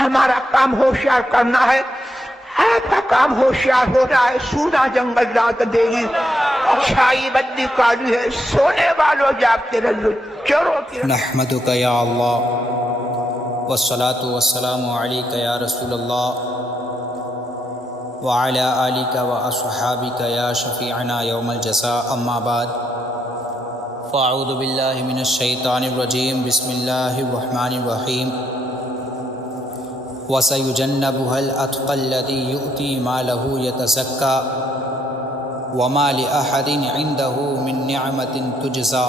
ہمارا کام ہوشیار کرنا ہے، آپ کا کام ہوشیار ہو رہا ہے۔ سونا جنگل رات دے گی، چھائی بدی کالی ہے، سونے والوں جاگتے رہو، چوروں کی نحمدک یا اللہ والصلاة والسلام علیک یا رسول اللہ وعلی آلک واصحابک یا شفیعنا یوم الجزاء، اما بعد فاعوذ باللہ من الشیطان الرجیم، بسم اللہ الرحمن الرحیم۔ وَسَيُجَنَّبُهَا الْأَتْقَى الَّذِي يُؤْتِي مَالَهُ يَتَزَكَّى وَمَا لِأَحَدٍ عِندَهُ مِن نِّعْمَةٍ تُجْزَى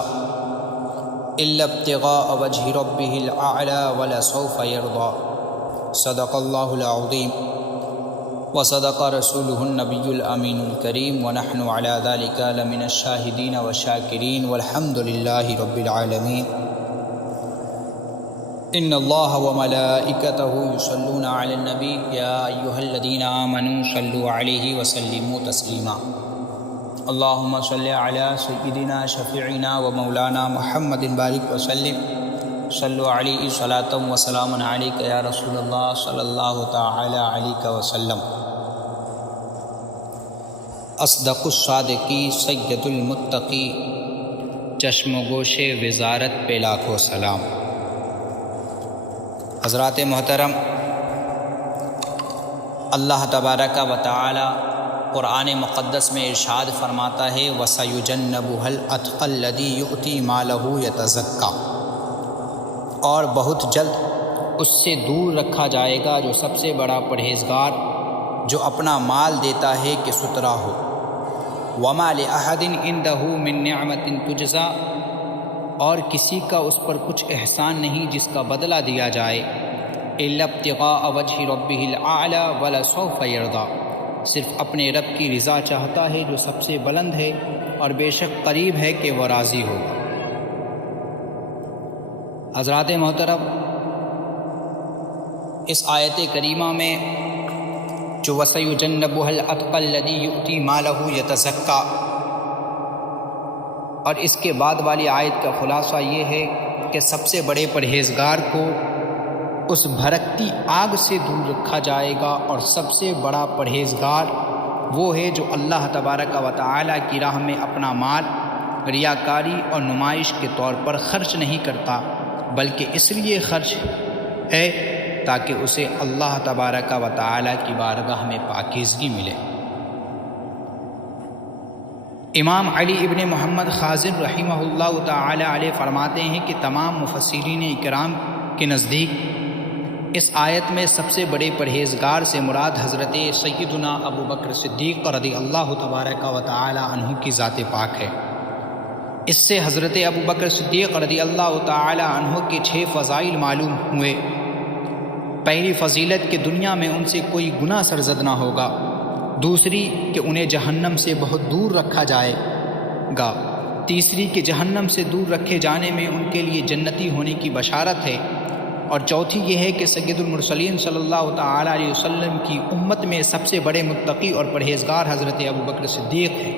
إِلَّا ابْتِغَاءَ وَجْهِ رَبِّهِ الْأَعْلَى وَلَسَوْفَ يَرْضَى۔ صدق اللہ العظیم وصدق رسولہ النبی الامین الکریم، ونحن علی ذلک لمن الشاہدین والشاکرین، والحمد للہ رب العالمین۔ ان اللہ وملائکتہ یصلون علی النبی یا ایہا الذین آمنوا صلوا علیہ وسلموا تسلیما۔ اللہم صل علی سیدنا شفیعنا ومولانا محمد بارک وسلم، صلوا علیہ صلاۃ وسلام علیک یا رسول اللہ صلی اللہ تعالی علیہ وسلم۔ اصدق الصادقی سید المتقی، چشم و گوش وزارت پہ لاکھوں سلام۔ حضرات محترم، اللہ تبارک و تعالی قرآن مقدس میں ارشاد فرماتا ہے وَسَيُجَنَّبُهَا الْأَتْقَى الَّذِي يُؤْتِي مَالَهُ يَتَزَكَّى، اور بہت جلد اس سے دور رکھا جائے گا جو سب سے بڑا پرہیزگار، جو اپنا مال دیتا ہے کہ سترا ہو۔ وَمَا لِأَحَدٍ عِندَهُ مِن نِّعْمَةٍ تُجْزَى، اور کسی کا اس پر کچھ احسان نہیں جس کا بدلہ دیا جائے، إِلَّا ابْتِغَاءَ وَجْهِ رَبِّهِ الْأَعْلَى وَلَسَوْفَ يَرْضَى، صرف اپنے رب کی رضا چاہتا ہے جو سب سے بلند ہے، اور بے شک قریب ہے کہ وہ راضی ہوگا۔ حضرات محترم، اس آیت کریمہ میں جو وَسَيُجَنَّبُهَا الْأَتْقَى الَّذِي يُؤْتِي مَالَهُ يَتَزَكَّى، اور اس کے بعد والی آیت کا خلاصہ یہ ہے کہ سب سے بڑے پرہیزگار کو اس بھڑکتی آگ سے دور رکھا جائے گا، اور سب سے بڑا پرہیزگار وہ ہے جو اللہ تبارک و تعالی کی راہ میں اپنا مال ریاکاری اور نمائش کے طور پر خرچ نہیں کرتا، بلکہ اس لیے خرچ ہے تاکہ اسے اللہ تبارک و تعالی کی بارگاہ میں پاکیزگی ملے۔ امام علی ابن محمد خازن رحمہ اللہ تعالی علیہ فرماتے ہیں کہ تمام مفسرین اکرام کے نزدیک اس آیت میں سب سے بڑے پرہیزگار سے مراد حضرت سیدنا ابو بکر صدیق رضی اللہ تبارک و تعالی عنہ کی ذات پاک ہے۔ اس سے حضرت ابو بکر صدیق رضی اللہ تعالی عنہ کے 6 فضائل معلوم ہوئے۔ پہلی فضیلت کہ دنیا میں ان سے کوئی گناہ سرزد نہ ہوگا، دوسری کہ انہیں جہنم سے بہت دور رکھا جائے گا، تیسری کہ جہنم سے دور رکھے جانے میں ان کے لیے جنتی ہونے کی بشارت ہے، اور چوتھی یہ ہے کہ سید المرسلین صلی اللہ تعالی علیہ وسلم کی امت میں سب سے بڑے متقی اور پرہیزگار حضرت ابو بکر صدیق ہیں۔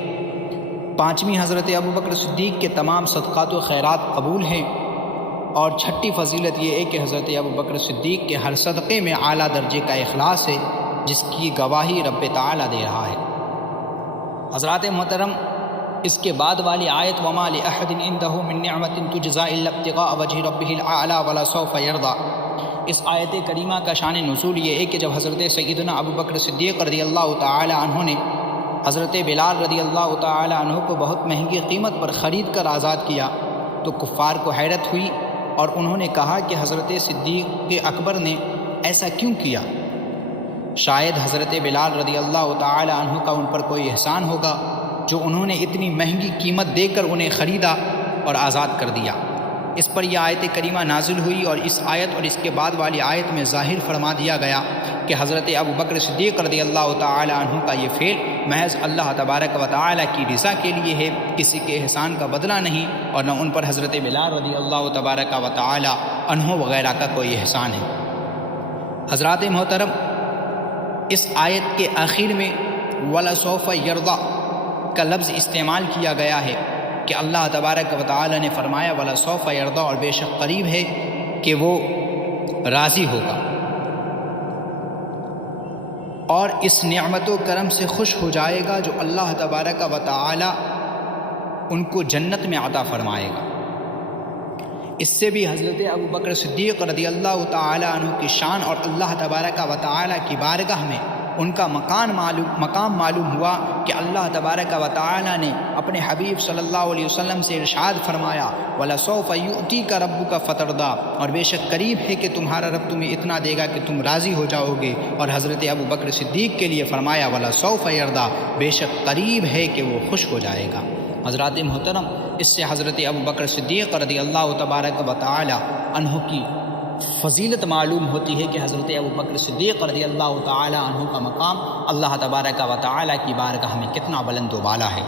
پانچویں حضرت ابو بکر صدیق کے تمام صدقات و خیرات قبول ہیں، اور چھٹی فضیلت یہ ہے کہ حضرت ابو بکر صدیق کے ہر صدقے میں اعلیٰ درجے کا اخلاص ہے، جس کی گواہی رب تعالیٰ دے رہا ہے۔ حضرات محترم، اس کے بعد والی آیت وَمَا لِأَحَدٍ عِندَهُ مِن نِّعْمَةٍ تُجْزَى إِلَّا ابْتِغَاءَ وَجْهِ رَبِّهِ الْأَعْلَى وَلَسَوْفَ يَرْضَى، اس آیت کریمہ کا شان نزول یہ ہے کہ جب حضرت سیدنا ابو بکر صدیق رضی اللہ تعالی عنہ نے حضرت بلال رضی اللہ تعالی عنہ کو بہت مہنگی قیمت پر خرید کر آزاد کیا تو کفار کو حیرت ہوئی، اور انہوں نے کہا کہ حضرت صدیق اکبر نے ایسا کیوں کیا؟ شاید حضرت بلال رضی اللہ تعالی عنہ کا ان پر کوئی احسان ہوگا جو انہوں نے اتنی مہنگی قیمت دے کر انہیں خریدا اور آزاد کر دیا۔ اس پر یہ آیت کریمہ نازل ہوئی، اور اس آیت اور اس کے بعد والی آیت میں ظاہر فرما دیا گیا کہ حضرت ابو بکر صدیق رضی اللہ تعالی عنہ کا یہ فعل محض اللہ تبارک و تعالی کی رضا کے لیے ہے، کسی کے احسان کا بدلہ نہیں، اور نہ ان پر حضرت بلال رضی اللہ تبارک و تعالی عنہ وغیرہ کا کوئی احسان ہے۔ حضرات محترم، اس آیت کے آخر میں وَلَسَوْفَ يَرْضَى کا لفظ استعمال کیا گیا ہے کہ اللہ تبارک و تعالی نے فرمایا وَلَسَوْفَ يَرْضَى، اور بے شک قریب ہے کہ وہ راضی ہوگا۔ اور اس نعمت و کرم سے خوش ہو جائے گا جو اللہ تبارک و تعالی ان کو جنت میں عطا فرمائے گا۔ اس سے بھی حضرت ابو بکر صدیق رضی اللہ تعالی عنہ کی شان اور اللہ تبارک و تعالی کی بارگاہ میں ان کا مقام معلوم ہوا کہ اللہ تبارک و تعالی نے اپنے حبیب صلی اللہ علیہ وسلم سے ارشاد فرمایا وَلَسَوْفَ يُؤْتِيكَ رَبُّكَ فَتَرْضَىٰ، اور بے شک قریب ہے کہ تمہارا رب تمہیں اتنا دے گا کہ تم راضی ہو جاؤ گے۔ اور حضرت ابو بکر صدیق کے لیے فرمایا وَلَسَوْفَ يَرْضَىٰ، بے شک قریب ہے کہ وہ خوش ہو جائے گا۔ حضرات محترم، اس سے حضرت ابو بکر صدیق رضی اللہ تبارک و تعالی عنہ کی فضیلت معلوم ہوتی ہے کہ حضرت ابو بکر صدیق رضی اللہ تعالی عنہ کا مقام اللہ تبارک و تعالی کی بارگاہ میں کتنا بلند و بالا ہے۔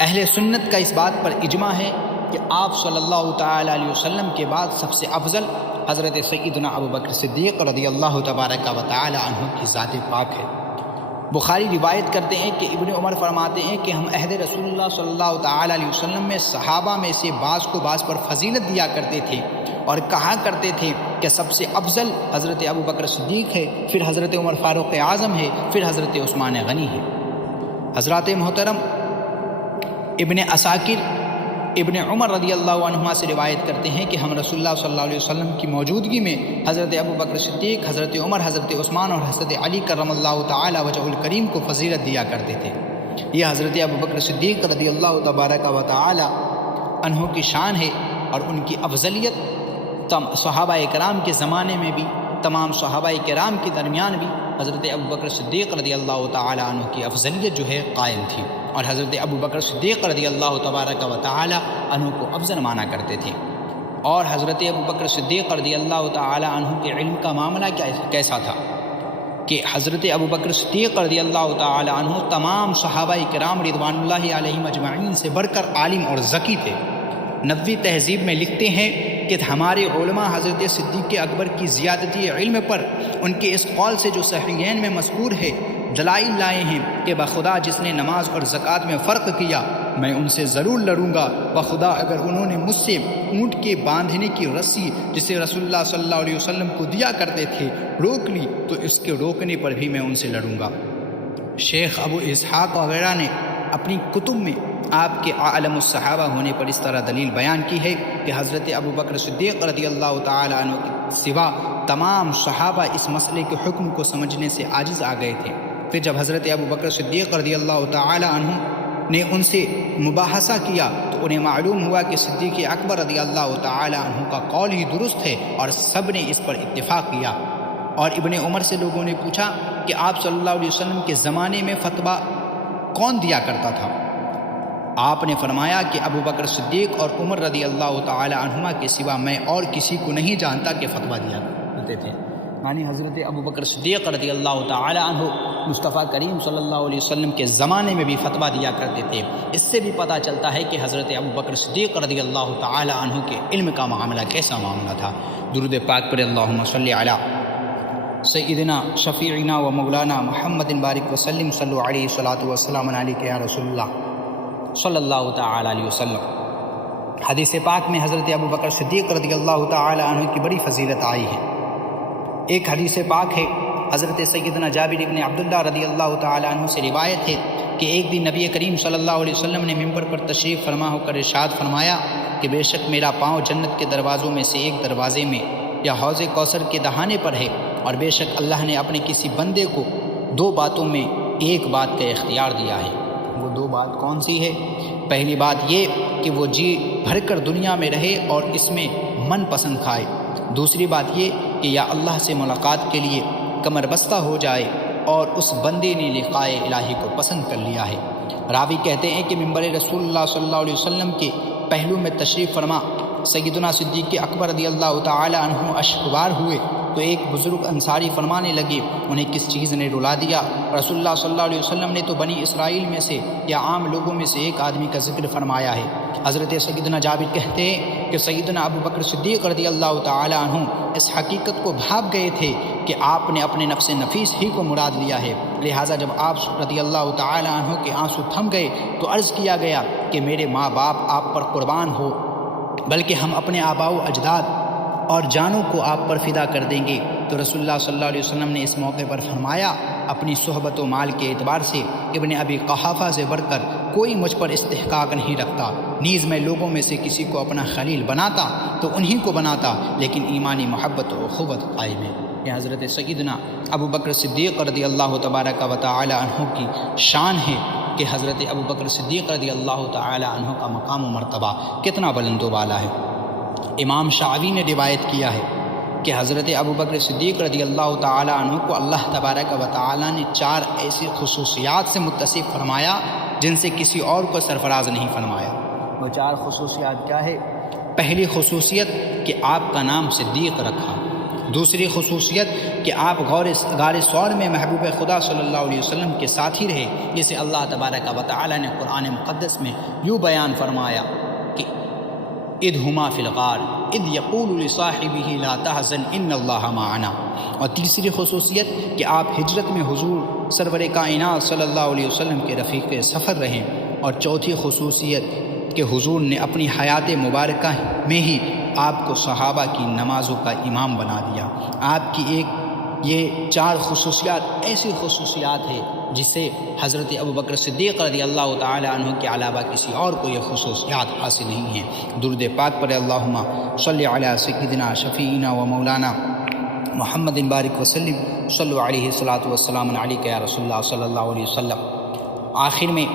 اہل سنت کا اس بات پر اجماع ہے کہ آپ صلی اللہ تعالی علیہ وسلم کے بعد سب سے افضل حضرت سیدنا ابو بکر صدیق رضی اللہ تبارک و تعالی عنہ کی ذات پاک ہے۔ بخاری روایت کرتے ہیں کہ ابن عمر فرماتے ہیں کہ ہم عہد رسول اللہ صلی اللہ تعالی علیہ وسلم میں صحابہ میں سے بعض کو بعض پر فضیلت دیا کرتے تھے اور کہا کرتے تھے کہ سب سے افضل حضرت ابو بکر صدیق ہے، پھر حضرت عمر فاروق اعظم ہے، پھر حضرت عثمان غنی ہے۔ حضرات محترم، ابن عساکر ابن عمر رضی اللہ عنہما سے روایت کرتے ہیں کہ ہم رسول اللہ صلی اللہ علیہ وسلم کی موجودگی میں حضرت ابو بکر صدیق، حضرت عمر، حضرت عثمان اور حضرت علی کرم اللہ تعالی وجہ الکریم کو فضیلت دیا کرتے تھے۔ یہ حضرت ابو بکر صدیق رضی اللہ تبارک و تعالی عنہ کی شان ہے اور ان کی افضلیت صحابہ کرام کے زمانے میں بھی، تمام صحابہ کرام کے درمیان بھی حضرت ابو بکر صدیق رضی اللہ تعالی عنہ کی افضلیت جو ہے قائم تھی، اور حضرت ابو بکر صدیق رضی اللہ تبارک و تعالی عنہ کو افضل مانا کرتے تھے۔ اور حضرت ابو بکر صدیق رضی اللہ تعالی عنہ کے علم کا معاملہ کیسا تھا کہ حضرت ابو بکر صدیق رضی اللہ تعالی عنہ تمام صحابہ کرام رضوان اللہ علیہم اجمعین سے بڑھ کر عالم اور ذکی تھے۔ نبوی تہذیب میں لکھتے ہیں کہ ہمارے علماء حضرت صدیق اکبر کی زیادتی علم پر ان کے اس قول سے جو صحیحین میں مذکور ہے دلائل لائے ہیں کہ بخدا جس نے نماز اور زکوٰۃ میں فرق کیا میں ان سے ضرور لڑوں گا، بخدا اگر انہوں نے مجھ سے اونٹ کے باندھنے کی رسی جسے رسول اللہ صلی اللہ علیہ وسلم کو دیا کرتے تھے روک لی تو اس کے روکنے پر بھی میں ان سے لڑوں گا۔ شیخ ابو اسحاق وغیرہ نے اپنی کتب میں آپ کے عالم الصحابہ ہونے پر اس طرح دلیل بیان کی ہے کہ حضرت ابو بکر صدیق رضی اللہ تعالی عنہ کے سوا تمام صحابہ اس مسئلے کے حکم کو سمجھنے سے عاجز آ گئے تھے۔ پھر جب حضرت ابو بکر صدیق رضی اللہ تعالی عنہ نے ان سے مباحثہ کیا تو انہیں معلوم ہوا کہ صدیق اکبر رضی اللہ تعالی عنہ کا قول ہی درست ہے اور سب نے اس پر اتفاق کیا۔ اور ابن عمر سے لوگوں نے پوچھا کہ آپ صلی اللہ علیہ وسلم کے زمانے میں فتویٰ کون دیا کرتا تھا؟ آپ نے فرمایا کہ ابو بکر صدیق اور عمر رضی اللہ تعالی عنہما کے سوا میں اور کسی کو نہیں جانتا کہ فتویٰ دیا کرتے تھے۔ یعنی حضرت ابو بکر صدیق رضی اللہ تعالی عنہ مصطفیٰ کریم صلی اللہ علیہ وسلم کے زمانے میں بھی فتویٰ دیا کرتے تھے۔ اس سے بھی پتہ چلتا ہے کہ حضرت ابو بکر صدیق رضی اللہ تعالی عنہ کے علم کا معاملہ کیسا معاملہ تھا۔ درود پاک پر اللہم صلی علی سیدنا شفیعنا و مولانا محمد بارک وسلم صلو علیہ الصلاۃ والسلام علیک یا رسول اللہ صلی اللہ تعالی علیہ وسلم۔ حدیث پاک میں حضرت ابو بکر صدیق رضی اللہ تعالی عنہ کی بڑی فضیلت آئی ہے۔ ایک حدیث پاک ہے حضرت سیدنا جابر ابن عبداللہ رضی اللہ تعالی عنہ سے روایت ہے کہ ایک دن نبی کریم صلی اللہ علیہ وسلم نے ممبر پر تشریف فرما ہو کر ارشاد فرمایا کہ بے شک میرا پاؤں جنت کے دروازوں میں سے ایک دروازے میں یا حوض کوثر کے دہانے پر ہے، اور بے شک اللہ نے اپنے کسی بندے کو دو باتوں میں ایک بات کا اختیار دیا ہے۔ وہ دو بات کون سی ہے؟ پہلی بات یہ کہ وہ جی بھر کر دنیا میں رہے اور اس میں من پسند کھائے، دوسری بات یہ کہ یا اللہ سے ملاقات کے لیے کمر بستہ ہو جائے اور اس بندے نے لقائے الہی کو پسند کر لیا ہے۔ راوی کہتے ہیں کہ ممبر رسول اللہ صلی اللہ علیہ وسلم کے پہلو میں تشریف فرما سیدنا صدیق اکبر رضی اللہ تعالی عنہ اشکبار ہوئے تو ایک بزرگ انصاری فرمانے لگے انہیں کس چیز نے رلا دیا؟ رسول اللہ صلی اللہ علیہ وسلم نے تو بنی اسرائیل میں سے یا عام لوگوں میں سے ایک آدمی کا ذکر فرمایا ہے۔ حضرت سیدنا جابر کہتے ہیں کہ سیدنا ابو بکر صدیق رضی اللہ تعالی عنہ اس حقیقت کو بھاپ گئے تھے کہ آپ نے اپنے نفس نفیس ہی کو مراد لیا ہے، لہٰذا جب آپ رضی اللہ تعالی عنہ کے آنسو تھم گئے تو عرض کیا گیا کہ میرے ماں باپ آپ پر قربان ہو، بلکہ ہم اپنے آباء و اجداد اور جانوں کو آپ پر فدا کر دیں گے۔ تو رسول اللہ صلی اللہ علیہ وسلم نے اس موقع پر فرمایا، اپنی صحبت و مال کے اعتبار سے ابن ابی قحافہ سے بڑھ کر کوئی مجھ پر استحقاق نہیں رکھتا، نیز میں لوگوں میں سے کسی کو اپنا خلیل بناتا تو انہی کو بناتا، لیکن ایمانی محبت و اخوت قائم ہے۔ یہ حضرت سیدنا ابو بکر صدیق رضی اللہ تبارک و تعالی عنہ کی شان ہے کہ حضرت ابو بکر صدیق رضی اللہ تعالی عنہ کا مقام و مرتبہ کتنا بلند و بالا ہے۔ امام شعبی نے روایت کیا ہے کہ حضرت ابو بکر صدیق رضی اللہ تعالی عنہ کو اللہ تبارک و تعالی نے 4 ایسی خصوصیات سے متصف فرمایا جن سے کسی اور کو سرفراز نہیں فرمایا۔ وہ 4 خصوصیات کیا ہے؟ پہلی خصوصیت کہ آپ کا نام صدیق رکھا، دوسری خصوصیت کہ آپ غار ثور میں محبوب خدا صلی اللہ علیہ وسلم کے ساتھ ہی رہے، جسے اللہ تبارک و تعالی نے قرآن مقدس میں یوں بیان فرمایا کہ اذ ہما فی الغار اذ یقول لصاحبہ لا تحزن ان اللہ معنا۔ اور تیسری خصوصیت کہ آپ ہجرت میں حضور سرور کائنات صلی اللہ علیہ وسلم کے رفیق سفر رہیں۔ اور چوتھی خصوصیت کہ حضور نے اپنی حیات مبارکہ میں ہی آپ کو صحابہ کی نمازوں کا امام بنا دیا۔ آپ کی یہ 4 خصوصیات ایسی خصوصیات ہے جس سے حضرت ابو بکر صدیق رضی اللہ تعالی عنہ کے علاوہ کسی اور کو یہ خصوصیات حاصل نہیں ہیں۔ درود پاک پر اللہم صلی علی سیدنا شفیعنا و مولانا محمد بارک وسلم صلی علیہ الصلاۃ والسلام علیک یا رسول اللہ صلی اللہ علیہ وسلم۔ آخر میں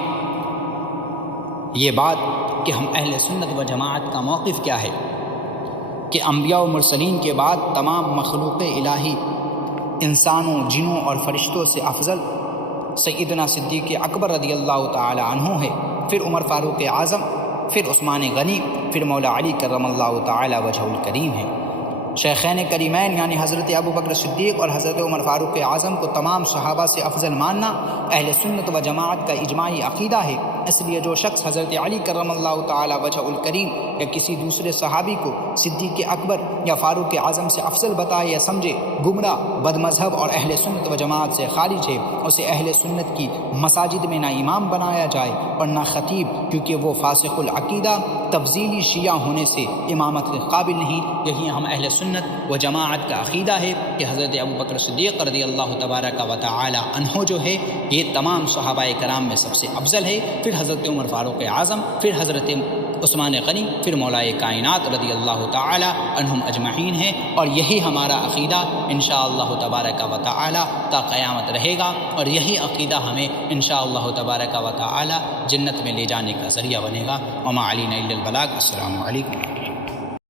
یہ بات کہ ہم اہل سنت و جماعت کا موقف کیا ہے کہ انبیاء و مرسلین کے بعد تمام مخلوق الہی انسانوں، جنوں اور فرشتوں سے افضل سیدنا صدیق اکبر رضی اللہ تعالی عنہ ہے، پھر عمر فاروق اعظم، پھر عثمان غنی، پھر مولا علی کرم اللہ تعالی وجہ الکریم ہے۔ شیخین کریمین یعنی حضرت ابو بکر صدیق اور حضرت عمر فاروق اعظم کو تمام صحابہ سے افضل ماننا اہل سنت و جماعت کا اجماعی عقیدہ ہے۔ اس لیے جو شخص حضرت علی کرم اللہ تعالی وجہ الکریم یا کسی دوسرے صحابی کو صدیق اکبر یا فاروق اعظم سے افضل بتائے یا سمجھے، گمراہ، بد مذہب اور اہل سنت و جماعت سے خارج ہے۔ اسے اہل سنت کی مساجد میں نہ امام بنایا جائے اور نہ خطیب، کیونکہ وہ فاسق العقیدہ تفضیلی شیعہ ہونے سے امامت کے قابل نہیں۔ یہی ہم اہل سنت و جماعت کا عقیدہ ہے کہ حضرت ابو بکر صدیق رضی اللہ تبارک و تعالی عنہ جو ہے یہ تمام صحابہ کرام میں سب سے افضل ہے، پھر حضرت عمر فاروق اعظم، پھر حضرت عثمان غنی، پھر مولا کائنات رضی اللہ تعالی عنہم اجمعین ہیں۔ اور یہی ہمارا عقیدہ انشاءاللہ تبارک و تعالی تا قیامت رہے گا، اور یہی عقیدہ ہمیں انشاءاللہ تبارک و تعالی جنت میں لے جانے کا ذریعہ بنے گا۔ وما علینا الا البلاغ۔ السلام علیکم۔